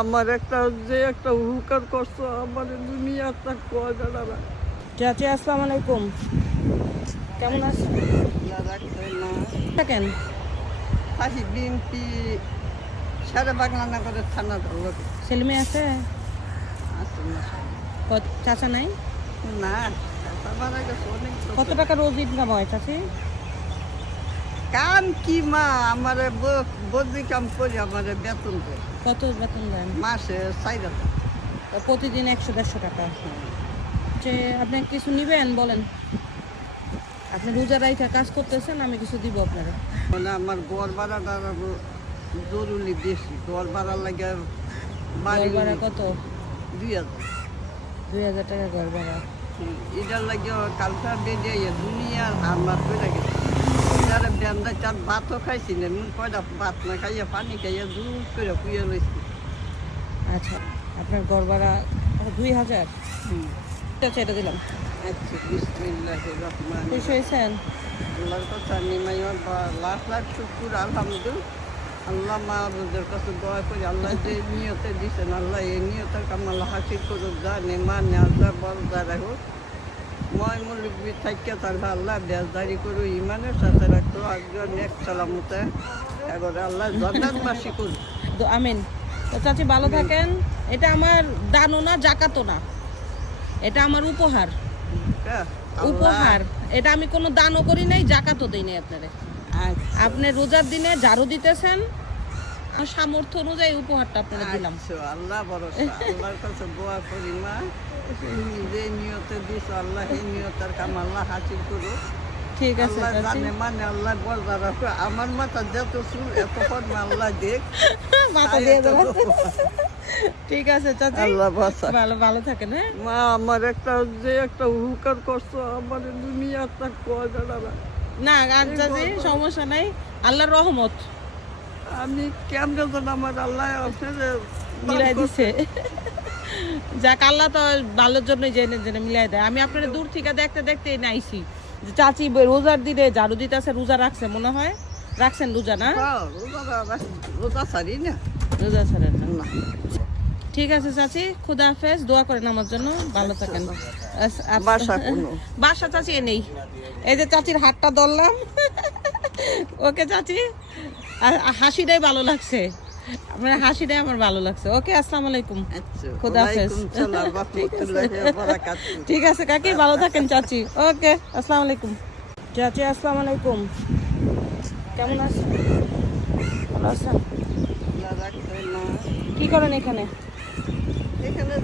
আমার একটা যে একটা হুকার করছ আমার দুনিয়াটা কয় দাঁড়াবে চাচি আসসালামু আলাইকুম। কেমন আছেন রাখতে না থাকেন? ফাঁসি বিএনপি সারা বাংলা নগরের থানা ধরলো ছেলে মেয়ে আছে? চাচা নাই? না। কত টাকা রোজ ইনকাম হয় চাচি? কাম কি মা আমার বদি কাম করি আমার বেতন দেয় কত বেতন দেন? মাসে চার হাজার। প্রতিদিন একশো দেড়শো টাকা। যে আপনি কিছু নিবেন বলেন। আপনি রোজা রাইখা কাজ করতেছেন আমি কিছু দিব আপনারা। মানে আমার গড় ভাড়াটা জরুরি বেশি। গড় ভাড়া লাগে বাড়ি ঘর ভাড়া কত? দুই হাজার। দুই হাজার টাকা ঘর ভাড়া। এটার লাগে কালচার বেঁধে দুনিয়া আমার করে গেছে। এটারে বেন্দা চার ভাতও খাইছি না কয়টা ভাত না খাইয়া পানি খাইয়া দুধ করে পুয়ে লইছি। আচ্ছা আপনার ঘর ভাড়া? দুই হাজার? আছে এটা দিলাম। আচ্ছা বিসমিল্লাহ রহমান খুশি হয়েছেন? আল্লাহর কথা নিমাই লাখ লাখ শুকুর আলহামদুল। আল্লাহ মা মাহবুদের কাছে দোয়া করি আল্লাহ যে নিয়তে দিছেন আল্লাহ এই নিয়তের কাম আল্লাহ হাসিল করুক যা নেমা নেওয়া বল যা রাখুক মুরব্বী তার আল্লাহ বেজদারি করু ইমানের সাথে রাখতো একজন এক সালামতে এবারে আল্লাহ করুক তো আমিন। তো চাচি ভালো থাকেন। এটা আমার দানও না জাকাতও না। এটা আমার উপহার। উপহার। এটা আমি কোনো দানও করি নাই জাকাতও দিই নাই আপনারে। আচ্ছা। আপনি রোজার দিনে ঝাড়ু দিতেছেন সামর্থ্য অনুযায়ী উপহারটা আপনারা দিলাম। আচ্ছা, আল্লাহ ভরসা। আল্লাহর কাছে দোয়া করি মা। যে নিয়তে দিস আল্লাহ এই নিয়তের কাম আল্লাহ হাসিল করুক। ঠিক আছে জানে মানে আল্লাহ রাখো আমার মাথা যত চুল এত পদ্ম আল্লাহ দেখ। মাথা দিয়ে দোয়া। ঠিক আছে চাচি। আল্লাহ ভালো ভালো থাকেন হ্যাঁ? মা আমার একটা যে একটা হুকার করছ আমার দুনিয়াটা কয় দাঁড়াবে না আর চাচি সমস্যা নাই। আল্লাহর রহমত। আমি কেমনে যেন আমার আল্লাহ আপনাদের মিলাই দিছে। যাক আল্লাহ তো ভালোর জন্যই জেনে জেনে মিলাই দেয়। আমি আপনার দূর থেকে দেখতে দেখতে নাইছি যে চাচি রোজার দিনে ঝাড়ু দিতেছে রোজা রাখছে মনে হয়? রাখছেন রোজা না? হ্যাঁ, রোজা ছাড়ি না। রোজা ছাড়েন না। ঠিক আছে চাচি খুদা হাফেজ দোয়া করেন আমার জন্য। ভালো থাকেন। বাসা চাচি এ নেই এই যে চাচির হাতটা ধরলাম। ওকে চাচি? আর হাসিটাই ভালো লাগছে। মানে হাসিটাই আমার ভালো লাগছে। ওকে আসসালামু আলাইকুম। আচ্ছা খোদা হাফেজ। ঠিক আছে কাকি ভালো থাকেন চাচি। ওকে আসসালামু আলাইকুম। চাচি আসসালামু আলাইকুম। কেমন আছেন ভালো আছেন? কি করেন এখানে? এখানে